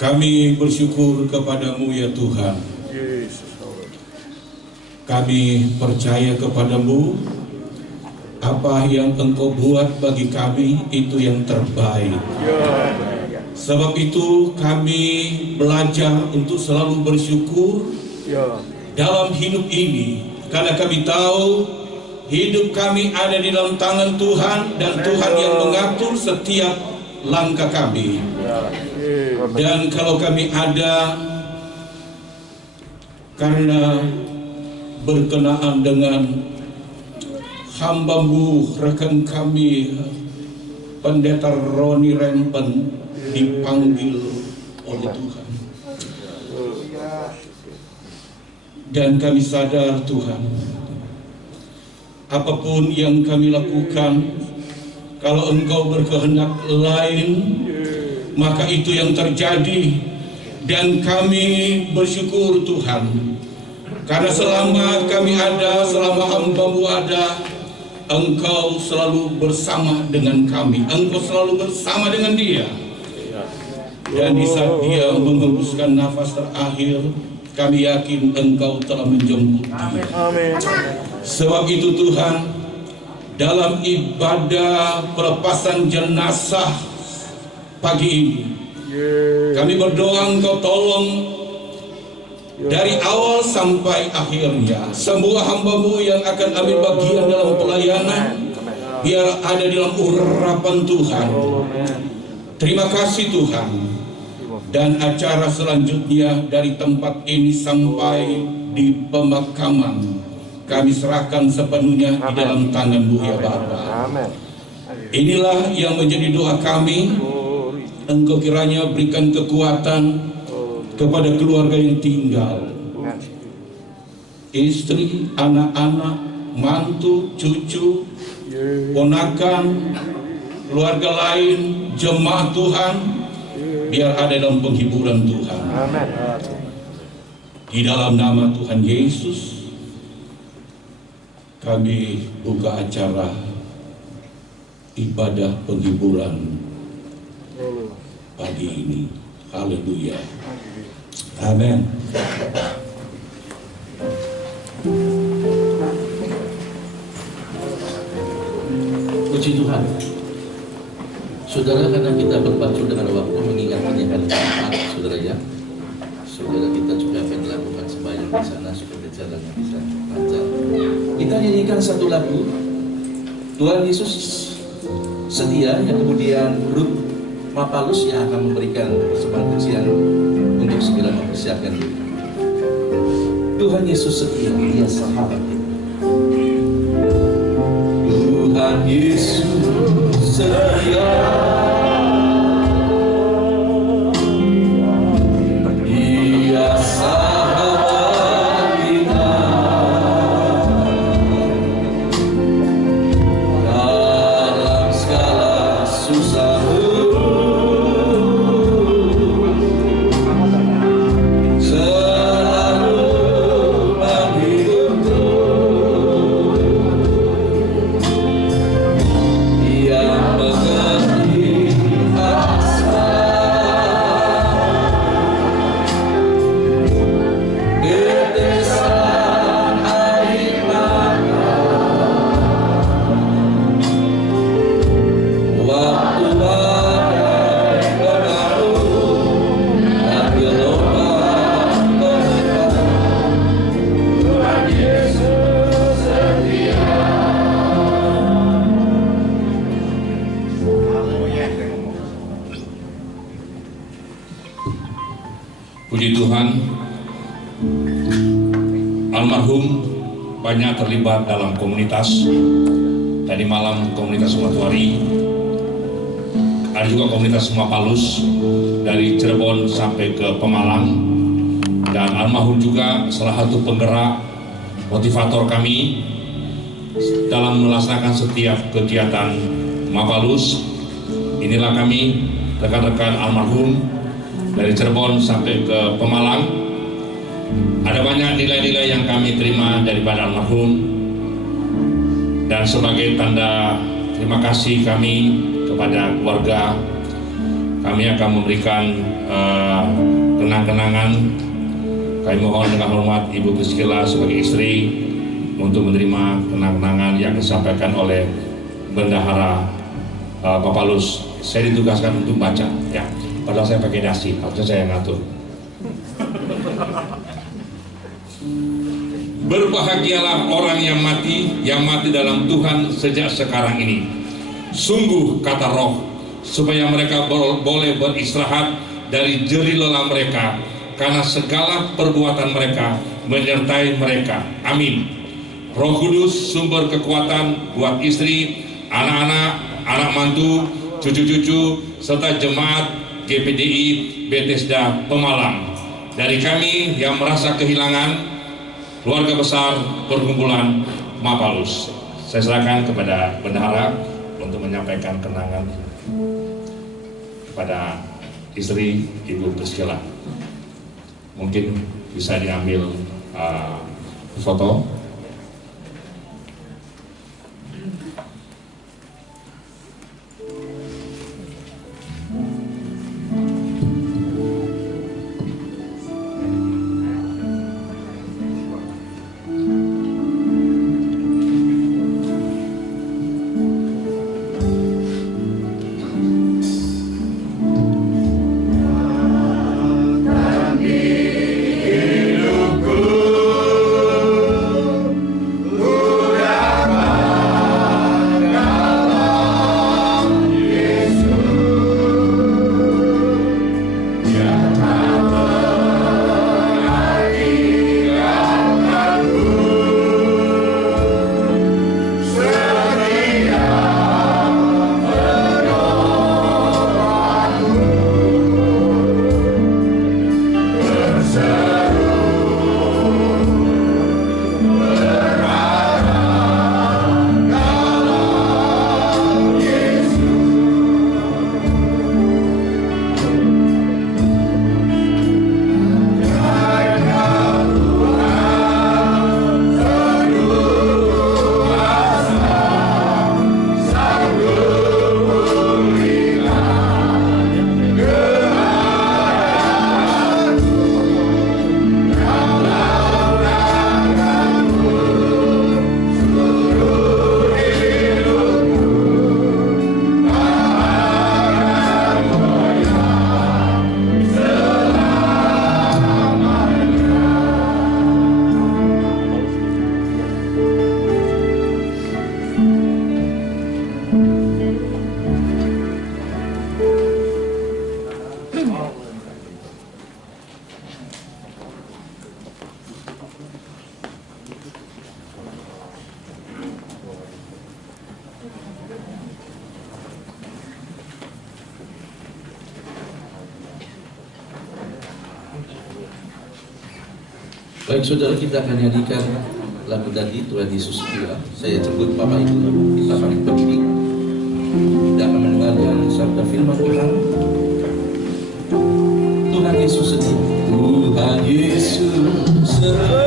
Kami bersyukur kepadamu ya Tuhan. Kami percaya kepadamu. Apa yang Engkau buat bagi kami itu yang terbaik. Sebab itu kami belajar untuk selalu bersyukur dalam hidup ini. Karena kami tahu hidup kami ada di dalam tangan Tuhan. Dan Tuhan yang mengatur setiap langkah kami. Dan kalau kami ada karena berkenaan dengan hamba-Mu, rekan kami Pendeta Roni Rempen dipanggil oleh Tuhan. Dan kami sadar Tuhan, apapun yang kami lakukan, kalau Engkau berkehendak lain, maka itu yang terjadi. Dan kami bersyukur Tuhan, karena selama kami ada, selama hamba-Mu ada, Engkau selalu bersama dengan kami. Engkau selalu bersama dengan dia. Dan di saat dia menghembuskan nafas terakhir, kami yakin Engkau telah menjemput dia. Sebab itu Tuhan, dalam ibadah pelepasan jenazah pagi ini, kami berdoa Engkau tolong dari awal sampai akhirnya semua hamba-Mu yang akan ambil bagian dalam pelayanan, biar ada di dalam urapan Tuhan. Terima kasih Tuhan. Dan acara selanjutnya dari tempat ini sampai di pemakaman, kami serahkan sepenuhnya di dalam tangan-Mu ya Bapa. Inilah yang menjadi doa kami. Engkau kiranya berikan kekuatan kepada keluarga yang tinggal, istri, anak-anak, mantu, cucu, ponakan, keluarga lain, jemaat Tuhan, biar ada dalam penghiburan Tuhan. Di dalam nama Tuhan Yesus, kami buka acara ibadah penghiburan pagi ini. Haleluya. Amin. Puji Tuhan. Saudara, karena kita berpacu dengan waktu mengingat hari Jumat, saudara ya, saudara kita juga akan melakukan sembahyang di sana supaya jalannya bisa lancar. Kita nyanyikan satu lagu, Tuhan Yesus Setia, yang kemudian grup Mapalus yang akan memberikan semangat pujian untuk segera mempersiapkan diri. Tuhan Yesus setia, Dia sahabat kita. Tuhan Yesus setia, Dia sahabat kita. Dalam segala susah almarhum banyak terlibat dalam komunitas. Tadi malam komunitas Matuari, ada juga komunitas Mapalus dari Cirebon sampai ke Pemalang, dan almarhum juga salah satu penggerak motivator kami dalam melaksanakan setiap kegiatan Mapalus. Inilah kami, rekan-rekan almarhum dari Cirebon sampai ke Pemalang. Ada banyak nilai-nilai yang kami terima daripada almarhum, dan sebagai tanda terima kasih kami kepada keluarga kami akan memberikan kenang-kenangan. Kami mohon dengan hormat Ibu Priscilla sebagai istri untuk menerima kenang-kenangan yang disampaikan oleh Bendahara Papalus. Saya ditugaskan untuk baca, ya. Padahal saya pakai dasi, harusnya saya yang ngatur. Berbahagialah orang yang mati dalam Tuhan sejak sekarang ini. Sungguh, kata Roh, supaya mereka boleh beristirahat dari jerih lelah mereka, karena segala perbuatan mereka menyertai mereka. Amin. Roh Kudus sumber kekuatan buat istri, anak-anak, anak mantu, cucu-cucu, serta jemaat GPDI Bethesda Pemalang. Dari kami yang merasa kehilangan keluarga besar perkumpulan Mapalus, saya serahkan kepada Bendahara untuk menyampaikan kenangan kepada istri Ibu Priscilla. Mungkin bisa diambil foto. Baik saudara, kita akan nyanyikan lagu tadi Tuhan Yesus bilang. Saya sebut Bapak Ibu kita akan berdiri. Kita akan mendengarkan sabda firman Tuhan. Tuhan Yesus setia. Tuhan Yesus setia.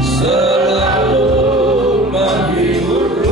Selalu menghibur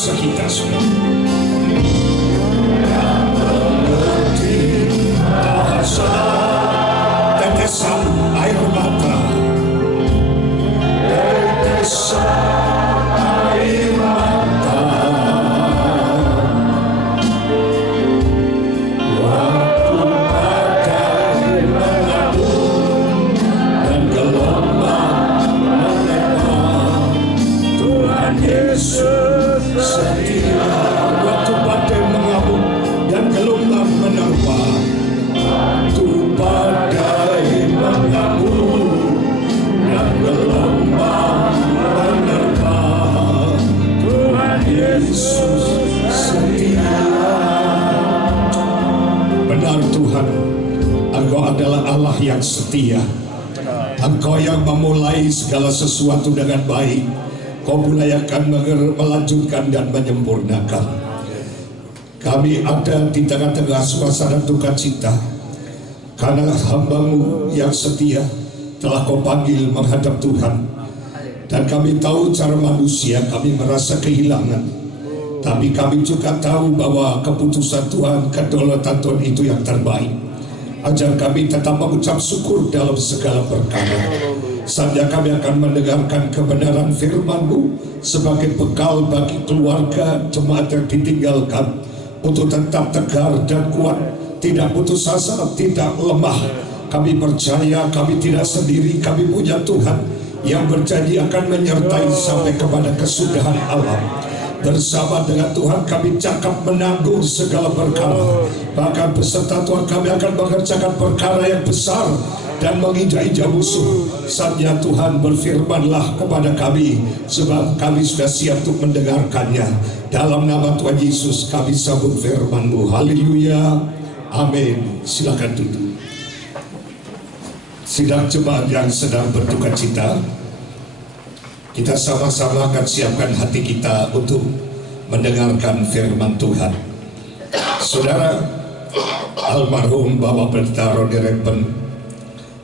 bangsa kita, saudara. Tetesan air mata, tetesan air mata, waktu badai mengabung dan gelombang menerpa, Tuhan Yesus setia. Waktu badai mengabung dan gelombang menerpa, badai mengganggu dan gelombang menerpa, Tuhan Yesus setia. Benar Tuhan, Engkau adalah Allah yang setia. Engkau yang memulai segala sesuatu dengan baik, Kau mulai akan melanjutkan dan menyempurnakan. Kami ada di tengah-tengah suasana duka cita, karena hamba-Mu yang setia telah Kau panggil menghadap Tuhan. Dan kami tahu cara manusia kami merasa kehilangan, tapi kami juga tahu bahwa keputusan Tuhan, kedaulatan Tuhan itu yang terbaik. Ajar kami tetap mengucap syukur dalam segala perkara. Saatnya kami akan mendengarkan kebenaran firman-Mu sebagai bekal bagi keluarga jemaat yang ditinggalkan, untuk tetap tegar dan kuat, tidak putus asa, tidak lemah. Kami percaya kami tidak sendiri, kami punya Tuhan yang berjanji akan menyertai sampai kepada kesudahan alam. Bersama dengan Tuhan kami cakap menanggung segala perkara. Bahkan beserta Tuhan kami akan mengerjakan perkara yang besar dan menginjak-injak musuh. Saatnya Tuhan berfirmanlah kepada kami, sebab kami sudah siap untuk mendengarkannya. Dalam nama Tuhan Yesus kami sambut firman-Mu. Haleluya. Amin. Silakan duduk. Sidang jemaat yang sedang berduka cita, kita sama-sama akan siapkan hati kita untuk mendengarkan firman Tuhan. Saudara, almarhum Bapak Pendeta Roni Redpen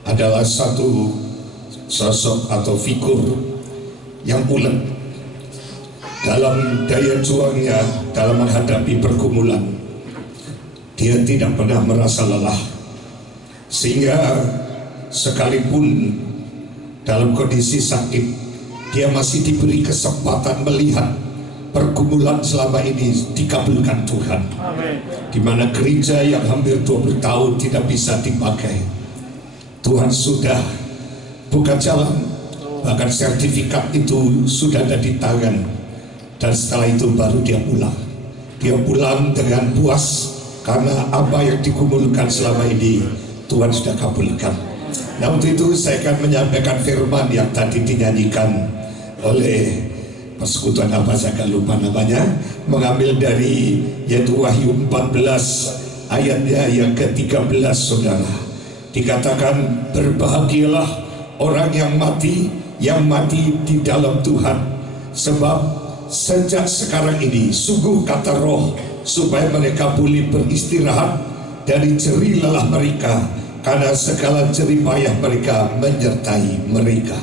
adalah satu sosok atau figur yang ulet dalam daya juangnya dalam menghadapi pergumulan. Dia tidak pernah merasa lelah, sehingga sekalipun dalam kondisi sakit, dia masih diberi kesempatan melihat pergumulan selama ini dikabulkan Tuhan. Di mana gereja yang hampir 20 tahun tidak bisa dipakai, Tuhan sudah buka jalan, bahkan sertifikat itu sudah ada di tangan. Dan setelah itu baru dia pulang. Dia pulang dengan puas karena apa yang digumulkan selama ini Tuhan sudah kabulkan. Nah, untuk itu saya akan menyampaikan firman yang tadi dinyanyikan oleh persekutuan apa saya akan lupa namanya, mengambil dari yaitu Wahyu 14 ayatnya yang ke-13. Saudara, dikatakan berbahagialah orang yang mati di dalam Tuhan, sebab sejak sekarang ini sungguh kata Roh, supaya mereka boleh beristirahat dari jerih lelah mereka, karena segala jerih payah mereka menyertai mereka.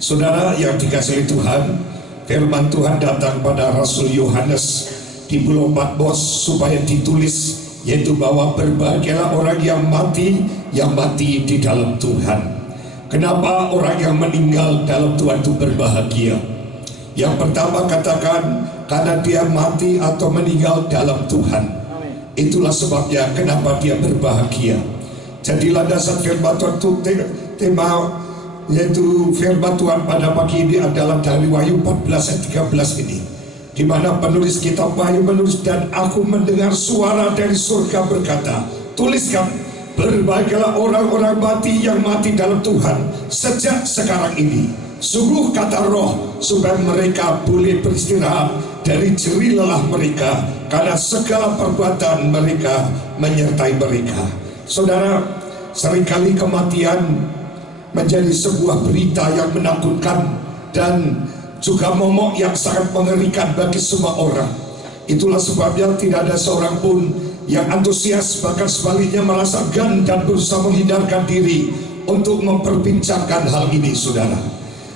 Saudara yang dikasihi Tuhan, firman Tuhan datang pada Rasul Yohanes di Pulau Patmos supaya ditulis, yaitu bahwa berbahagialah orang yang mati di dalam Tuhan. Kenapa orang yang meninggal dalam Tuhan itu berbahagia? Yang pertama katakan, karena dia mati atau meninggal dalam Tuhan. Itulah sebabnya kenapa dia berbahagia. Jadi landasan firman Tuhan itu tema, yaitu firman Tuhan pada pagi ini adalah dari Wahyu 14 ayat 13 ini, di mana penulis kitab Wahyu menulis, dan aku mendengar suara dari surga berkata, tuliskan, berbahagialah orang-orang mati yang mati dalam Tuhan sejak sekarang ini. Sungguh kata Roh, supaya mereka boleh beristirahat dari jerih lelah mereka, karena segala perbuatan mereka menyertai mereka. Saudara, seringkali kematian menjadi sebuah berita yang menakutkan dan juga momok yang sangat mengerikan bagi semua orang. Itulah sebabnya tidak ada seorang pun yang antusias, bahkan sebaliknya merasa gan dan berusaha menghindarkan diri untuk memperbincangkan hal ini. Saudara,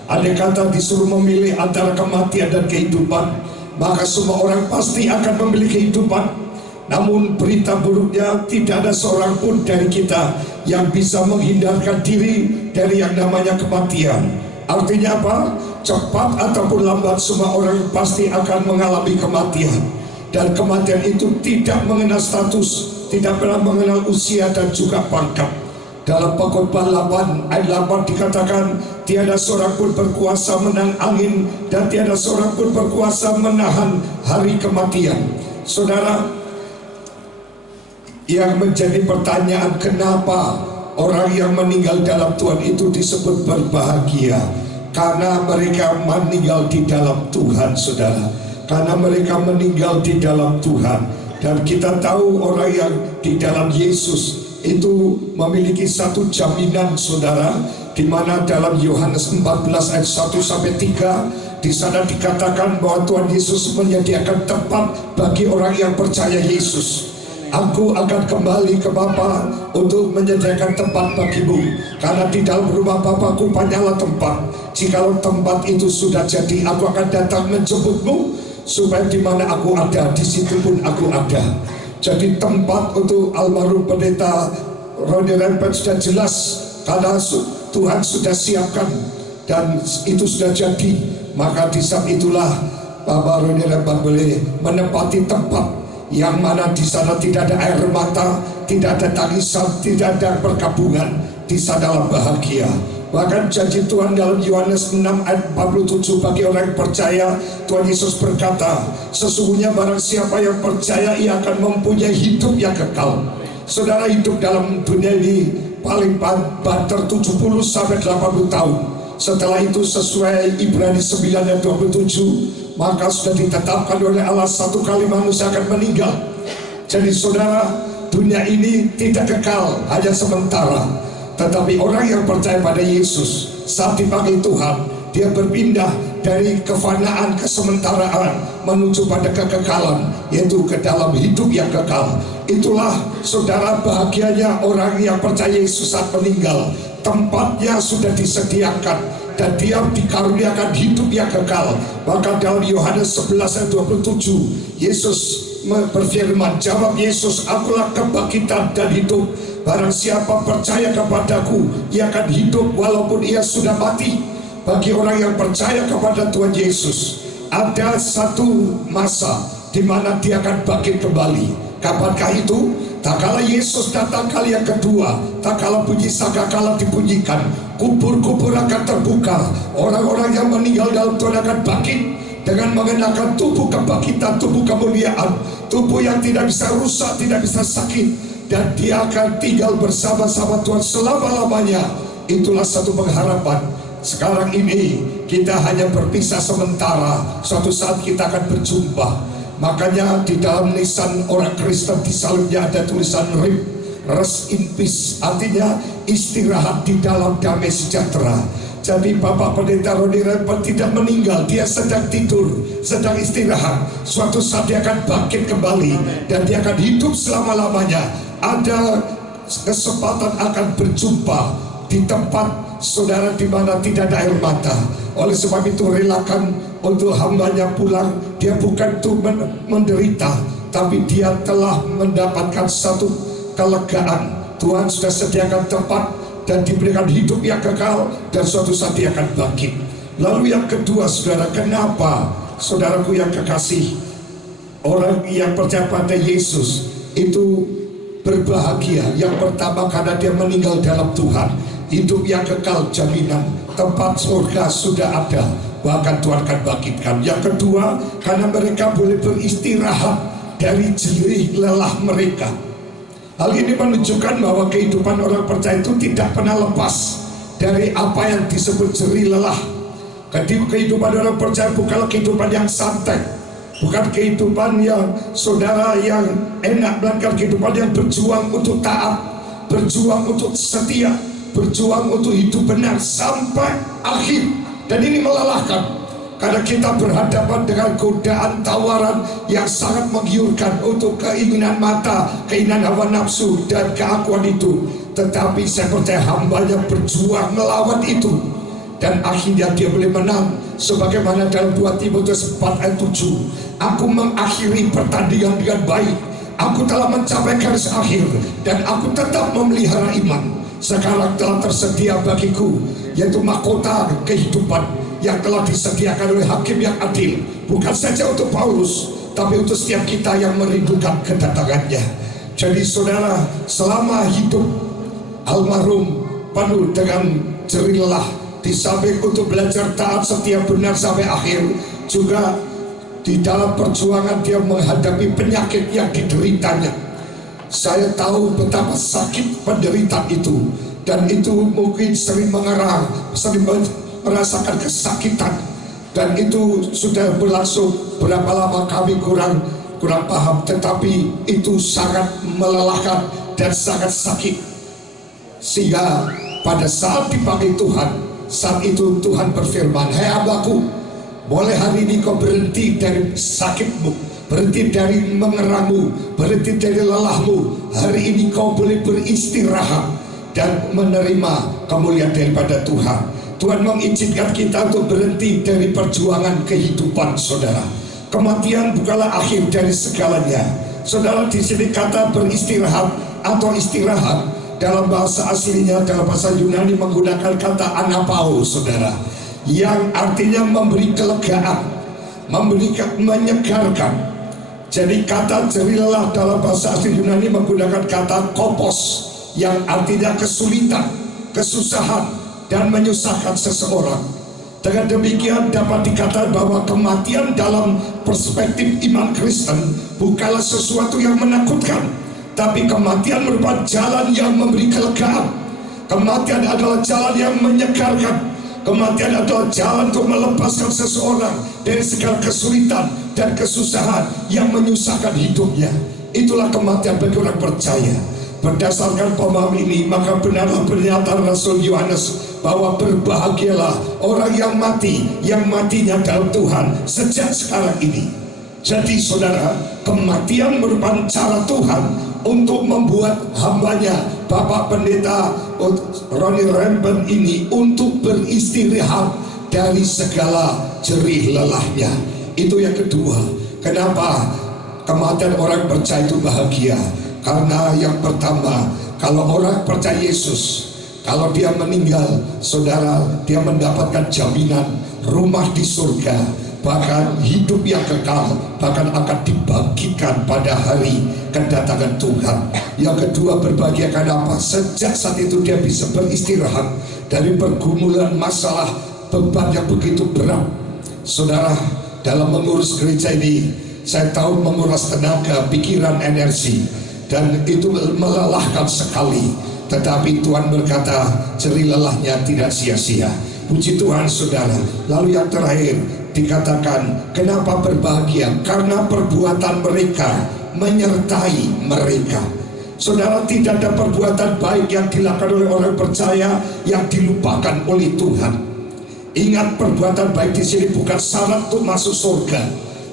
andai kata disuruh memilih antara kematian dan kehidupan, maka semua orang pasti akan memiliki kehidupan. Namun berita buruknya, tidak ada seorang pun dari kita yang bisa menghindarkan diri dari yang namanya kematian. Artinya apa? Cepat ataupun lambat semua orang pasti akan mengalami kematian. Dan kematian itu tidak mengenal status, tidak pernah mengenal usia dan juga pangkat. Dalam Pengkhotbah 8 ayat 8 dikatakan, tiada seorang pun berkuasa menahan angin dan tiada seorang pun berkuasa menahan hari kematian. Saudara, yang menjadi pertanyaan, kenapa orang yang meninggal dalam Tuhan itu disebut berbahagia? Karena mereka meninggal di dalam Tuhan, saudara. Karena mereka meninggal di dalam Tuhan. Dan kita tahu orang yang di dalam Yesus itu memiliki satu jaminan, saudara, di mana dalam Yohanes 14 ayat 1 sampai 3 di sana dikatakan bahwa Tuhan Yesus menyediakan tempat bagi orang yang percaya Yesus. Aku akan kembali ke Bapa untuk menyediakan tempat bagimu, karena di dalam rumah Bapa-Ku banyaklah tempat. Jikalau tempat itu sudah jadi, aku akan datang menjemputmu, supaya di mana aku ada, di situ pun aku ada. Jadi tempat untuk almarhum pendeta Roni Rempet sudah jelas, karena Tuhan sudah siapkan dan itu sudah jadi. Maka di saat itulah Bapak Roni Rempet boleh menempati tempat yang mana di sana tidak ada air mata, tidak ada tangisan, tidak ada perkabungan. Di sanalah bahagia. Bahkan janji Tuhan dalam Yohanes 6 ayat 47, bagi orang yang percaya, Tuhan Yesus berkata, sesungguhnya barang siapa yang percaya, ia akan mempunyai hidup yang kekal. Saudara, hidup dalam dunia ini paling banter 70 sampai 80 tahun. Setelah itu sesuai Ibrani 9 ayat 27, maka sudah ditetapkan oleh Allah satu kali manusia akan meninggal. Jadi saudara, dunia ini tidak kekal, hanya sementara. Tetapi orang yang percaya pada Yesus, saat dipanggil Tuhan, dia berpindah dari kefanaan, kesementaraan menuju pada kekekalan, yaitu ke dalam hidup yang kekal. Itulah saudara bahagianya orang yang percaya Yesus saat meninggal. Tempatnya sudah disediakan dan dia dikaruniakan hidup yang kekal. Maka dalam Yohanes 11 ayat 27, Yesus berfirman, jawab Yesus, akulah kebangkitan dan hidup. Barang siapa percaya kepadaku, ia akan hidup walaupun ia sudah mati. Bagi orang yang percaya kepada Tuhan Yesus, ada satu masa di mana dia akan bangkit kembali. Kapankah itu? Tak kala Yesus datang kali yang kedua, tak kala bunyi sangkakala dibunyikan, kubur-kubur akan terbuka. Orang-orang yang meninggal dalam Tuhan akan bangkit dengan mengenakan tubuh kebangkitan, tubuh kemuliaan, tubuh yang tidak bisa rusak, tidak bisa sakit, dan dia akan tinggal bersama-sama Tuhan selama-lamanya. Itulah satu pengharapan. Sekarang ini kita hanya berpisah sementara, suatu saat kita akan berjumpa. Makanya di dalam lisan orang Kristen di salibnya ada tulisan rest in peace, artinya istirahat di dalam damai sejahtera. Jadi Bapak Pendeta Roni Rempet tidak meninggal, dia sedang tidur, sedang istirahat. Suatu saat dia akan bangkit kembali dan dia akan hidup selama-lamanya. Ada kesempatan akan berjumpa di tempat saudara di mana tidak ada air mata. Oleh sebab itu relakan untuk hambanya pulang. Dia bukan untuk menderita, tapi dia telah mendapatkan satu kelegaan. Tuhan sudah sediakan tempat dan diberikan hidup yang kekal, dan suatu saat dia akan bangkit. Lalu yang kedua, saudara, kenapa saudaraku yang kekasih, orang yang percaya pada Yesus itu berbahagia? Yang pertama karena dia meninggal dalam Tuhan. Hidup yang kekal, jaminan tempat surga sudah ada, bahkan Tuhan akan bangkitkan. Yang kedua, karena mereka boleh beristirahat dari jerih lelah mereka. Hal ini menunjukkan bahwa kehidupan orang percaya itu tidak pernah lepas dari apa yang disebut jerih lelah. Kehidupan orang percaya bukanlah kehidupan yang santai, bukan kehidupan yang saudara yang enak, melainkan kehidupan yang berjuang untuk taat, berjuang untuk setia, berjuang untuk hidup benar sampai akhir. Dan ini melelahkan, karena kita berhadapan dengan godaan, tawaran yang sangat menggiurkan untuk keinginan mata, keinginan hawa nafsu dan keakuan itu. Tetapi saya percaya hambanya berjuang melawan itu, dan akhirnya dia boleh menang. Sebagaimana dalam 2 Timotius 4 ayat 7, aku mengakhiri pertandingan dengan baik, aku telah mencapai garis akhir, dan aku tetap memelihara iman. Sekarang telah tersedia bagiku, yaitu mahkota kehidupan yang telah disediakan oleh hakim yang adil, bukan saja untuk Paulus, tapi untuk setiap kita yang merindukan kedatangannya. Jadi saudara, selama hidup almarhum penuh dengan jerih lelah, di samping untuk belajar taat setia benar sampai akhir, juga di dalam perjuangan dia menghadapi penyakit yang dideritanya. Saya tahu betapa sakit penderitaan itu, dan itu mungkin sering mengerang, sering merasakan kesakitan, dan itu sudah berlangsung berapa lama kami kurang paham, tetapi itu sangat melelahkan dan sangat sakit. Sehingga pada saat dipanggil Tuhan, saat itu Tuhan berfirman, "Hai hambaku, boleh hari ini kau berhenti dari sakitmu, berhenti dari mengerangmu, berhenti dari lelahmu. Hari ini kau boleh beristirahat dan menerima kemuliaan daripada Tuhan." Tuhan mengizinkan kita untuk berhenti dari perjuangan kehidupan, saudara. Kematian bukanlah akhir dari segalanya. Saudara, di sini kata beristirahat atau istirahat dalam bahasa aslinya, dalam bahasa Yunani menggunakan kata anapao, saudara, yang artinya memberi kelegaan, menyegarkan. Jadi kata jerih lelah dalam bahasa asli Yunani menggunakan kata kopos, yang artinya kesulitan, kesusahan, dan menyusahkan seseorang. Dengan demikian dapat dikatakan bahwa kematian dalam perspektif iman Kristen bukanlah sesuatu yang menakutkan, tapi kematian merupakan jalan yang memberi kelegaan. Kematian adalah jalan yang menyegarkan. Kematian adalah jalan untuk melepaskan seseorang dari segala kesulitan dan kesusahan yang menyusahkan hidupnya. Itulah kematian bagi orang percaya. Berdasarkan pemahaman ini, maka benarlah pernyataan Rasul Yohanes bahwa berbahagialah orang yang mati, yang matinya dalam Tuhan sejak sekarang ini. Jadi saudara, kematian merupakan cara Tuhan untuk membuat hambanya, Bapak Pendeta Ronnie Remben ini, untuk beristirahat dari segala jerih lelahnya. Itu yang kedua. Kenapa kematian orang percaya itu bahagia? Karena yang pertama, kalau orang percaya Yesus, kalau dia meninggal, saudara, dia mendapatkan jaminan rumah di surga, bahkan hidup yang kekal, bahkan akan dibangkitkan pada hari kedatangan Tuhan. Yang kedua, berbahagia karena apa? Sejak saat itu dia bisa beristirahat dari pergumulan masalah beban yang begitu berat. Saudara, dalam mengurus gereja ini, saya tahu menguras tenaga, pikiran, energi, dan itu melelahkan sekali. Tetapi Tuhan berkata, jerih lelahnya tidak sia-sia. Puji Tuhan, saudara. Lalu yang terakhir dikatakan, kenapa berbahagia? Karena perbuatan mereka menyertai mereka. Saudara, tidak ada perbuatan baik yang dilakukan oleh orang percaya yang dilupakan oleh Tuhan. Ingat, perbuatan baik di sini bukan syarat untuk masuk surga,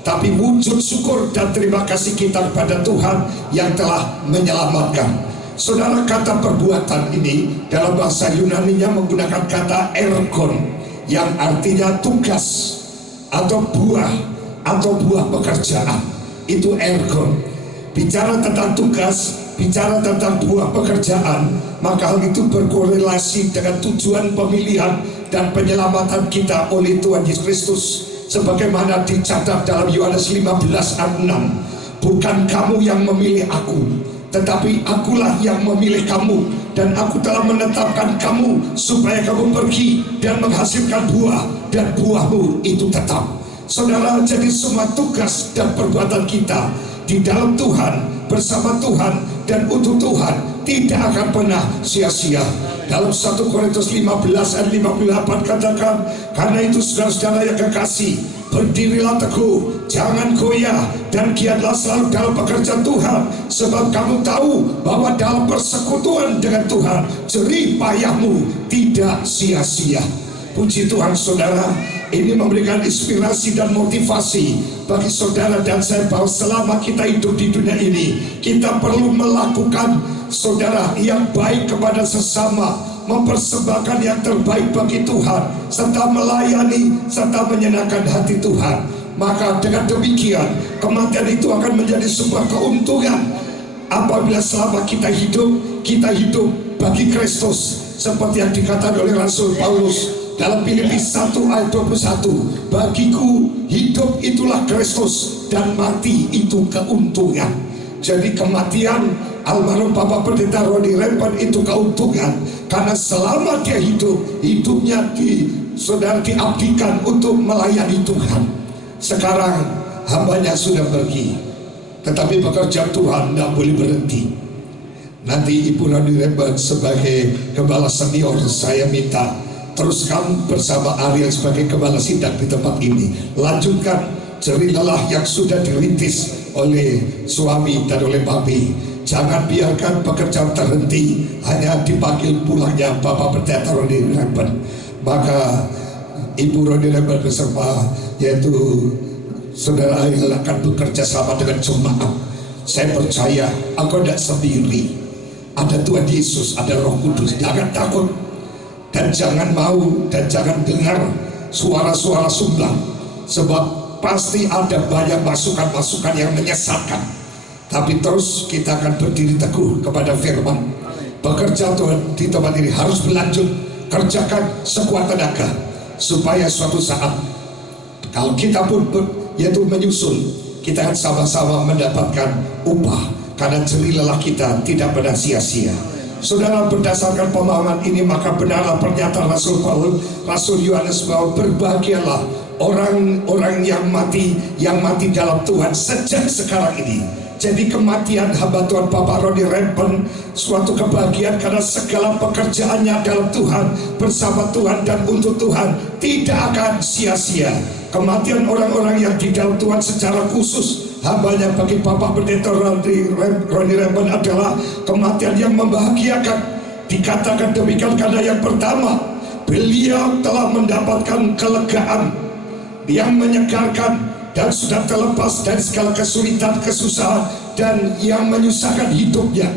tapi wujud syukur dan terima kasih kita kepada Tuhan yang telah menyelamatkan. Saudara, kata perbuatan ini dalam bahasa Yunaninya menggunakan kata ergon, yang artinya tugas atau buah pekerjaan. Itu ergon. Bicara tentang tugas, bicara tentang buah pekerjaan, maka hal itu berkorelasi dengan tujuan pemilihan dan penyelamatan kita oleh Tuhan Yesus Kristus, sebagaimana dicatat dalam Yohanes 15 ayat 6. Bukan kamu yang memilih aku, tetapi akulah yang memilih kamu, dan aku telah menetapkan kamu supaya kamu pergi dan menghasilkan buah, dan buahmu itu tetap. Saudara, jadi semua tugas dan perbuatan kita di dalam Tuhan, bersama Tuhan, dan untuk Tuhan tidak akan pernah sia-sia. Dalam 1 Korintus 15 ayat 58 katakan, karena itu saudara-saudara yang kekasih, berdirilah teguh, jangan goyah, dan giatlah selalu dalam pekerjaan Tuhan, sebab kamu tahu bahwa dalam persekutuan dengan Tuhan, jerih payahmu tidak sia-sia. Puji Tuhan, saudara. Ini memberikan inspirasi dan motivasi bagi saudara dan saya, bahwa selama kita hidup di dunia ini, kita perlu melakukan, saudara, yang baik kepada sesama, mempersembahkan yang terbaik bagi Tuhan, serta melayani, serta menyenangkan hati Tuhan. Maka dengan demikian, kematian itu akan menjadi sebuah keuntungan. Apabila selama kita hidup bagi Kristus, seperti yang dikatakan oleh Rasul Paulus dalam Filipi 1 ayat 21, bagiku hidup itulah Kristus dan mati itu keuntungan. Jadi kematian almarhum Bapak Pendeta Roni Rempen itu keuntungan, karena selama dia hidupnya saudara diabdikan untuk melayani Tuhan. Sekarang hambanya sudah pergi, tetapi pekerjaan Tuhan tidak boleh berhenti. Nanti Ibu Roni Rempen sebagai gembala senior, saya minta teruskan bersama Ariel sebagai gembala sidang di tempat ini. Lanjutkan jerih lelah yang sudah dirintis oleh suami dan oleh papi. Jangan biarkan pekerjaan terhenti hanya dipanggil pulangnya Bapak Pendeta Roni Rempen. Maka Ibu Roni Rempen beserta yaitu Saudara Ariel akan bekerja sama dengan jemaat. Saya percaya engkau tidak sendiri. Ada Tuhan Yesus, ada Roh Kudus. Jangan takut dan jangan mau dan jangan dengar suara-suara sumbang, sebab pasti ada banyak masukan-masukan yang menyesatkan. Tapi terus kita akan berdiri teguh kepada firman. Bekerja Tuhan di tempat ini harus berlanjut. Kerjakan sekuat tenaga, supaya suatu saat kalau kita pun yaitu menyusul, kita akan sama-sama mendapatkan upah, karena jerih lelah kita tidak pernah sia-sia. Saudara, berdasarkan pemahaman ini, maka benarlah pernyataan Rasul Yohanes bahwa berbahagialah orang-orang yang mati dalam Tuhan sejak sekarang ini. Jadi kematian hamba Tuhan Bapak Roni Rempen suatu kebahagiaan, karena segala pekerjaannya dalam Tuhan, bersama Tuhan dan untuk Tuhan tidak akan sia-sia. Kematian orang-orang yang di dalam Tuhan secara khusus hambanya bagi Bapak Pendeta Roni Rempen adalah kematian yang membahagiakan. Dikatakan demikian karena yang pertama, beliau telah mendapatkan kelegaan yang menyegarkan dan sudah terlepas dari segala kesulitan, kesusahan, dan yang menyusahkan hidupnya.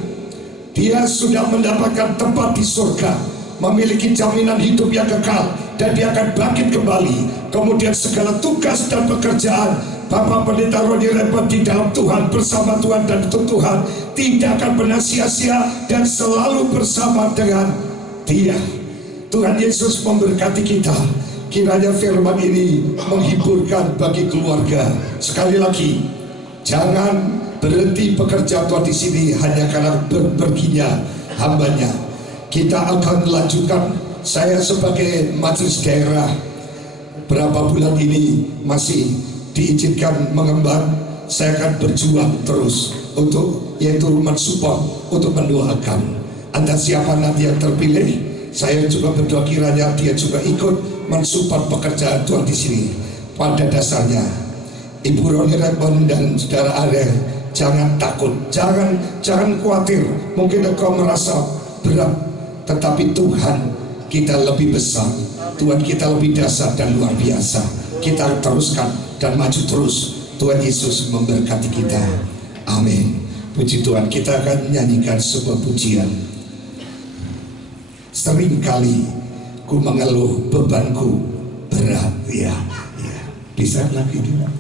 Dia sudah mendapatkan tempat di surga, memiliki jaminan hidup yang kekal, dan dia akan bangkit kembali. Kemudian segala tugas dan pekerjaan Bapak Pendeta Roni Rempen di dalam Tuhan, bersama Tuhan dan untuk Tuhan, tidak akan pernah sia-sia dan selalu bersama dengan dia. Tuhan Yesus memberkati kita. Kiranya firman ini menghiburkan bagi keluarga. Sekali lagi, jangan berhenti bekerja Tuhan di sini hanya karena perginya hambanya. Kita akan melanjutkan. Saya sebagai majelis daerah berapa bulan ini masih diizinkan mengembang. Saya akan berjuang terus untuk yaitu mensupport, untuk mendoakan. Entah siapa nanti yang terpilih, saya juga berdoa kiranya dia juga ikut mensupport pekerjaan Tuhan di sini. Pada dasarnya, Ibu Roni Rempen dan Saudara Ariel, jangan takut, jangan khawatir. Mungkin engkau merasa berat, tetapi Tuhan kita lebih besar, Tuhan kita lebih dahsyat dan luar biasa. Kita teruskan dan maju terus. Tuhan Yesus memberkati kita. Amin. Puji Tuhan. Kita akan menyanyikan sebuah pujian. Seringkali ku mengeluh bebanku berat, ya. Bisa lagi tidak?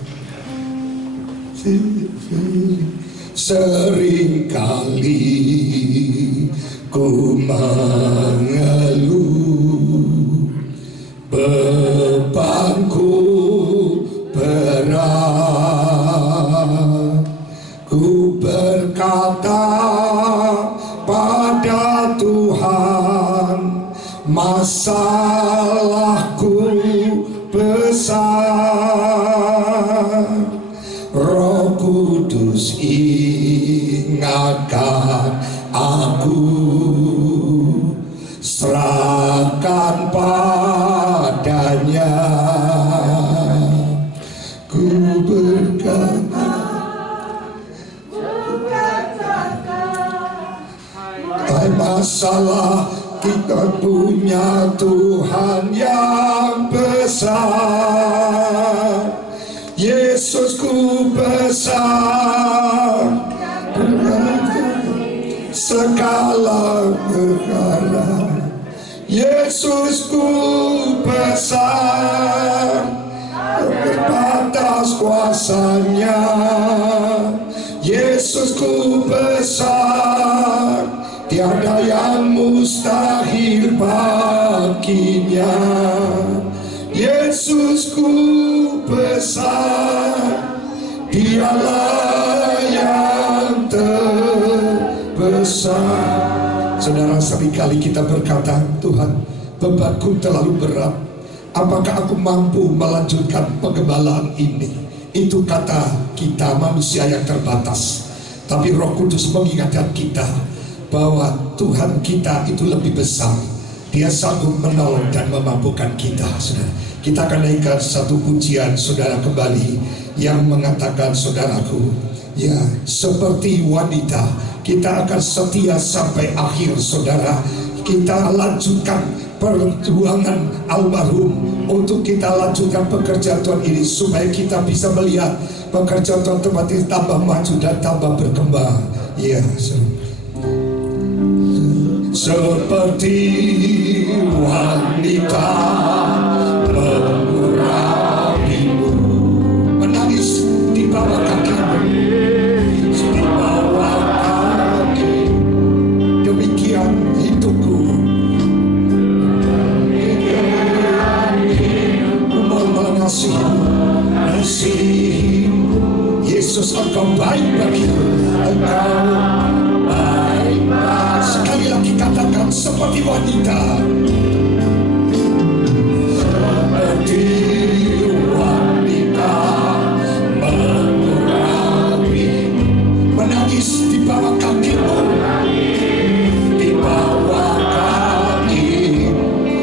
Seringkali ku mengeluh bebanku berat, ku berkata pada Tuhan, masalahku besar. Roh Kudus ingatkan aku, serahkan padanya. Ku berkata, hai masalah kita punya Tuhan yang besar. Yesusku besar, segala perkara Yesus ku pesan, terbatas kuasanya. Yesus ku pesan, tiada yang mustahil baginya. Yesus ku pesan, dialah yang terbesar. Saudara, seringkali kita berkata, Tuhan, bebanku terlalu berat. Apakah aku mampu melanjutkan pengembalaan ini? Itu kata kita manusia yang terbatas. Tapi Roh Kudus mengingatkan kita bahwa Tuhan kita itu lebih besar. Dia sanggup menolong dan memampukan kita. Saudara, kita akan naikkan satu pujian saudara kembali yang mengatakan, saudaraku, ya seperti wanita kita akan setia sampai akhir. Saudara, kita lanjutkan perjuangan almarhum untuk kita lanjutkan pekerjaan Tuhan ini, supaya kita bisa melihat pekerjaan Tuhan tempat ini tambah maju dan tambah berkembang. Ya, seperti wanita mengurapimu, menangis di bawah kakimu, di bawah kaki. Demikian hidupku, ku mau mengasihimu. Yesus, engkau baik bagiku, engkau baik. Sekali lagi katakan, seperti wanita, seperti wanita mengurapi, menangis di bawah kakimu, di bawah kaki.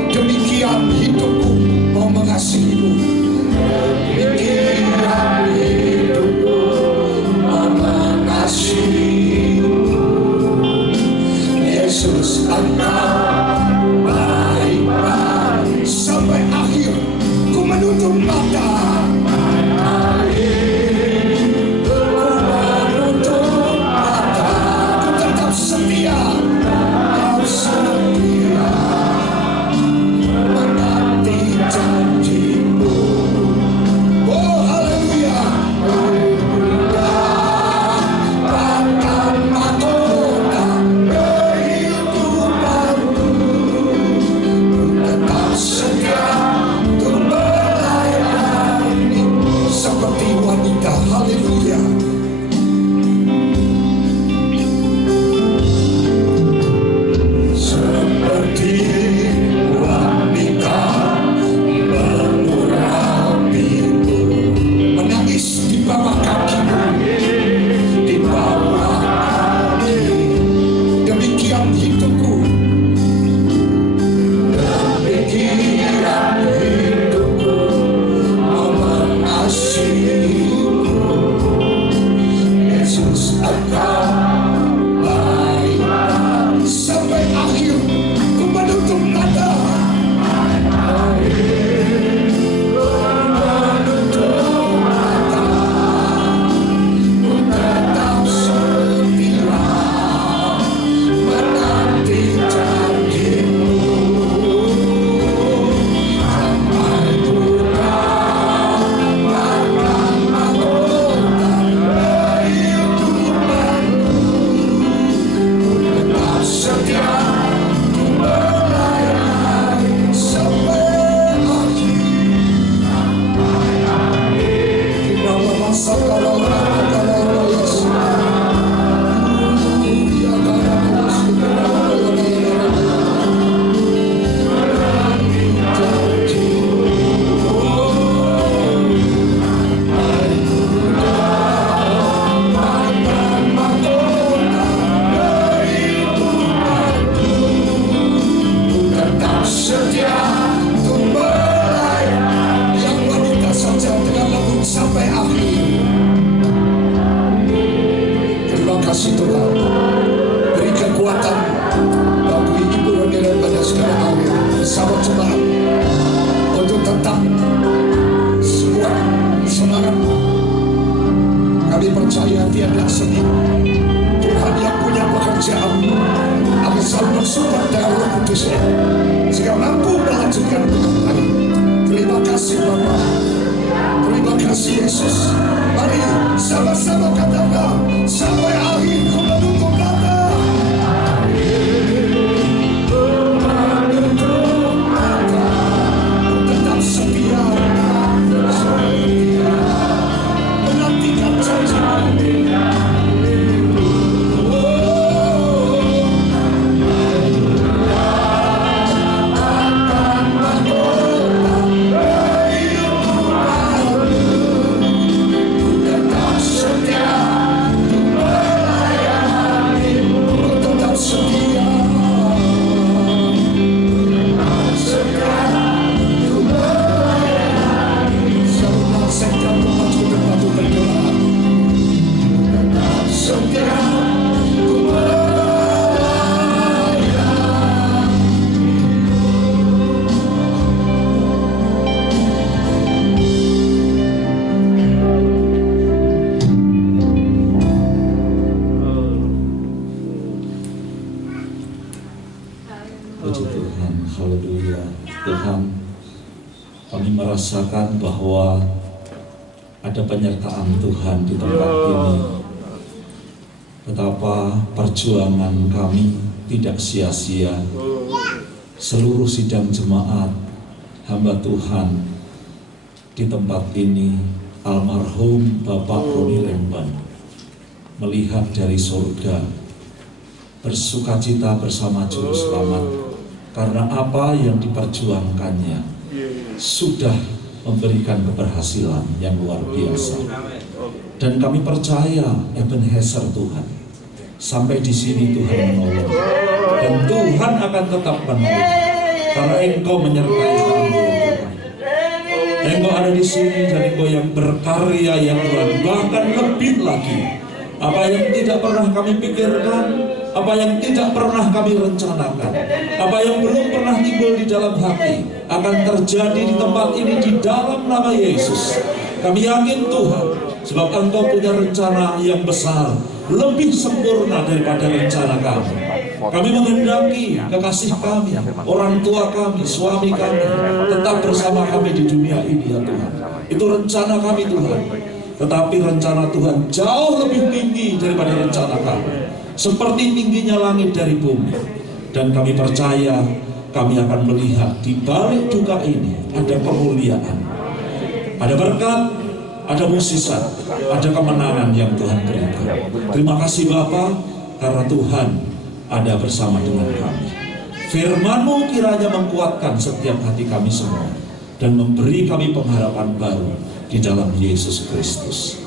Demikian hidupku mau mengasihimu. Demikian hidupku mau mengasihimu. Yesus, engkau baik-baik sampai akhir. Ku menutup mata, ku menutup mata. Ku tetap setia, kau setia menanti janjimu. Oh haleluya, bahkan mahkota kehidupanku, tetap setia untuk melayani seperti wanita. Haleluya. Seperti wanita mengurapimu, menangis di bawah kakimu, di bawah kaki. Demikian hidupku, demikian hidupku mau mengasihimu. Yesus, engkau baik sampai akhir. Ku menutup mata, menutup mata. Ku tetap setia menanti janjimu, sampai ku dapatkan mahkota kehidupanku. Ku tetap setia untuk melayani sampai akhir. Kita merasakan tetap setia untuk melayani. Yang wanita saja dengan lembut sampai akhir. Terima kasih Tuhan. Beri kekuatan bagi Ibu Roni dan pada segala hal bersama jemaat untuk tetap kuat semangat. Kami percaya tiada sedih. Tuhan yang punya pekerjaan akan selalu bersumpah dari Roh Kudus, sehingga mampu kasih Bapa. Terima kasih Yesus. Mari sama-sama katakan sampai akhir ku mendukung kata. Tetap setia, menantikan janji. Puji Tuhan, haleluya. Tuhan, kami merasakan bahwa ada penyertaan Tuhan di tempat ini. Betapa perjuangan kami tidak sia-sia. Seluruh sidang jemaat hamba Tuhan di tempat ini, almarhum Bapak Roni Lemban, melihat dari surga, bersukacita bersama Juru Selamat, karena apa yang diperjuangkannya sudah memberikan keberhasilan yang luar biasa. Dan kami percaya Ebenezer Tuhan, sampai di sini Tuhan menolong, dan Tuhan akan tetap menolong, karena Engkau menyertai kami Tuhan. Engkau ada di sini dan Engkau yang berkarya yang Tuhan, bahkan lebih lagi. Apa yang tidak pernah kami pikirkan, apa yang tidak pernah kami rencanakan, apa yang belum pernah timbul di dalam hati, akan terjadi di tempat ini di dalam nama Yesus. Kami yakin Tuhan, sebab Engkau punya rencana yang besar, lebih sempurna daripada rencana kami. Kami menghendaki kekasih kami, orang tua kami, suami kami, tetap bersama kami di dunia ini ya Tuhan. Itu rencana kami Tuhan. Tetapi rencana Tuhan jauh lebih tinggi daripada rencana kami, seperti tingginya langit dari bumi. Dan kami percaya kami akan melihat di balik duka ini ada kemuliaan, ada berkat, ada mukjizat, ada kemenangan yang Tuhan berikan. Terima kasih Bapa, karena Tuhan ada bersama dengan kami. Firman-Mu kiranya menguatkan setiap hati kami semua dan memberi kami pengharapan baru di dalam Yesus Kristus.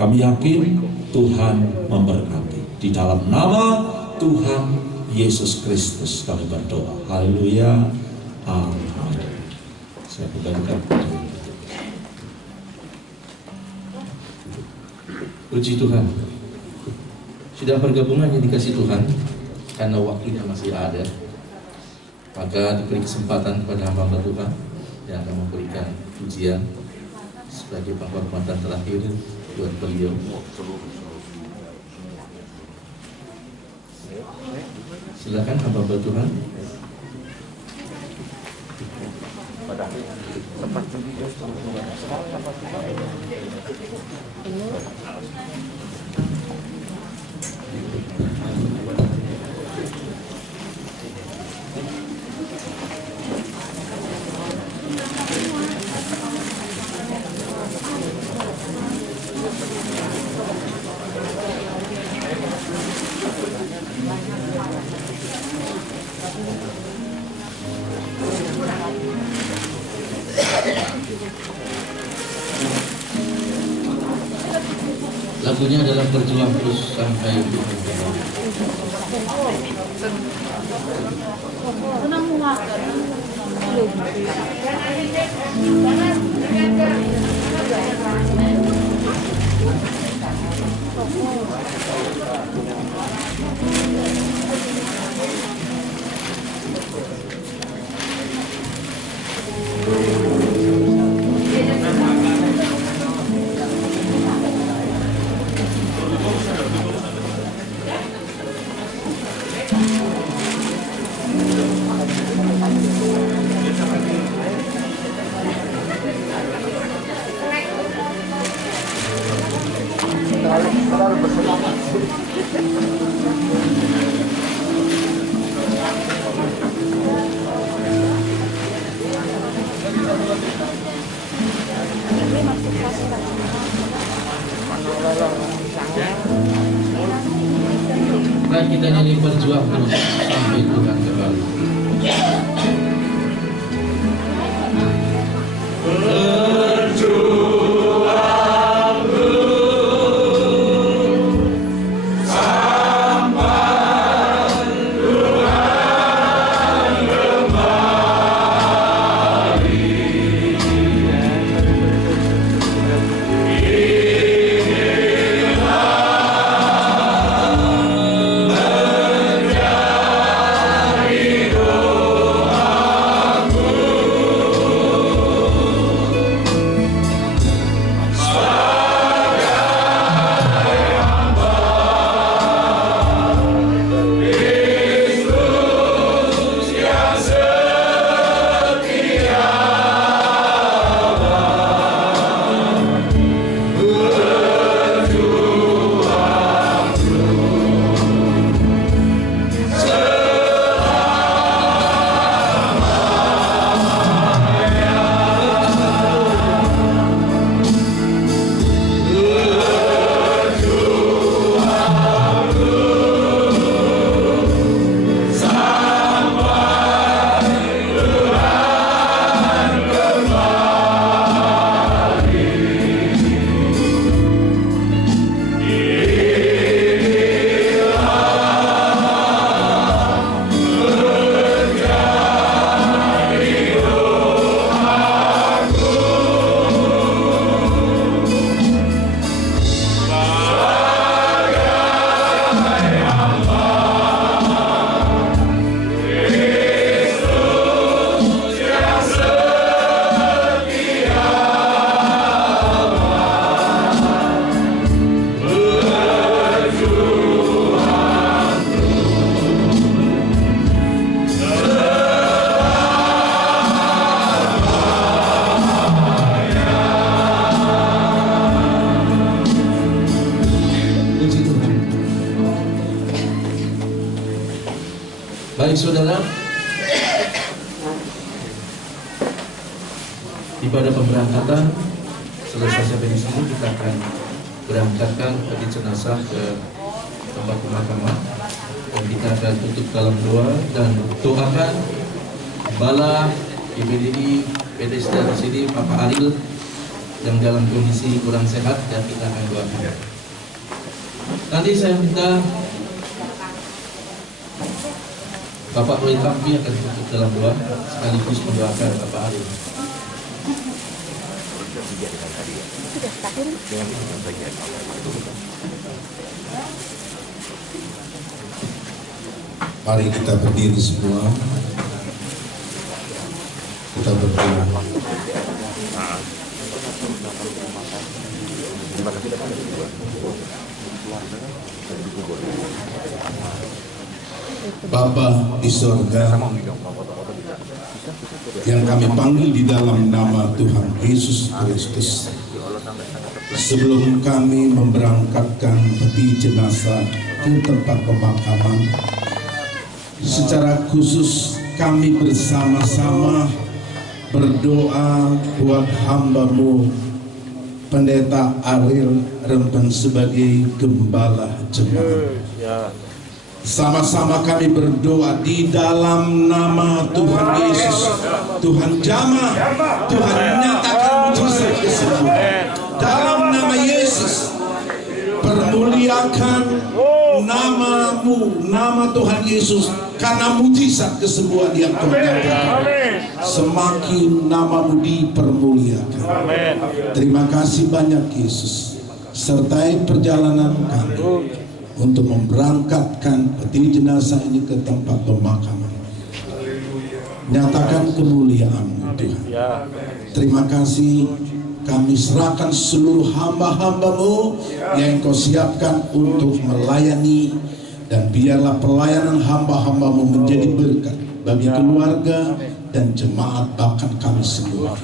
Kami yakin Tuhan memberkati. Di dalam nama Tuhan Yesus Kristus kami berdoa. Haleluya. Amin. Saya kembalikan. Puji Tuhan. Sudah pergabungan yang dikasih Tuhan, karena waktunya masih ada, maka diberi kesempatan kepada hamba Tuhan yang akan memberikan pujian sebagai penghormatan terakhir buat beliau. Silakan hamba Tuhan. Lagunya adalah Berjuang Terus Sampai kita nyanyi berjuang terus sampai Tuhan kembali. Baik saudara, ibadah pemberangkatan selesai sampai di sini, kita akan berangkatkan peti jenazah ke tempat pemakaman dan kita akan tutup dalam doa dan doakan Bala IPDI PDSD di sini, Bapak Aril yang dalam kondisi kurang sehat, dan kita akan doakan. Nanti saya minta Bapak Roy Kampi akan tutup dalam doa sekaligus mendoakan Bapak Aril. Mari kita berdiri semua. Kita berdoa. Bapa di surga, yang kami panggil di dalam nama Tuhan Yesus Kristus, sebelum kami memberangkatkan peti jenazah ke tempat pemakaman, secara khusus kami bersama-sama berdoa buat hamba-Mu Pendeta Aril Rempang sebagai gembala jemaat. Sama-sama kami berdoa di dalam nama Tuhan Yesus. Tuhan jamah, Tuhan nyatakan mujizat kesembuhan. Dalam nama Yesus, permuliakan nama-Mu, nama Tuhan Yesus, karena mujizat kesembuhan yang Tuhan nyatakan. Semakin nama-Mu dipermuliakan. Terima kasih banyak Yesus. Sertai perjalanan kami untuk memberangkatkan peti jenazah ini ke tempat pemakaman. Nyatakan kemuliaan-Mu Tuhan. Terima kasih, kami serahkan seluruh hamba-hamba-Mu yang Engkau siapkan untuk melayani, dan biarlah pelayanan hamba-hamba-Mu menjadi berkat bagi keluarga dan jemaat, bahkan kami semua.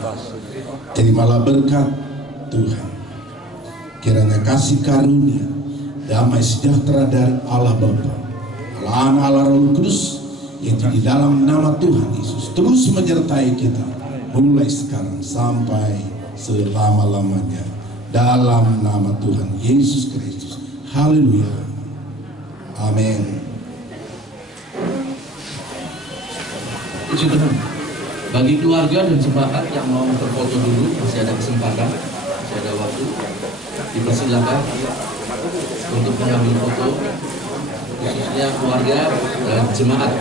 Terimalah berkat Tuhan. Kiranya kasih karunia, damai sejahtera dari Allah Bapa, Allah Anak, Allah Roh Kudus, yaitu di dalam nama Tuhan Yesus, terus menyertai kita mulai sekarang sampai selama-lamanya, dalam nama Tuhan Yesus Kristus. Haleluya. Amin. Puji Tuhan. Bagi keluarga dan jemaat yang mau berfoto dulu, masih ada kesempatan, masih ada waktu. Dipersilakan untuk mengambil foto, khususnya keluarga dan jemaat.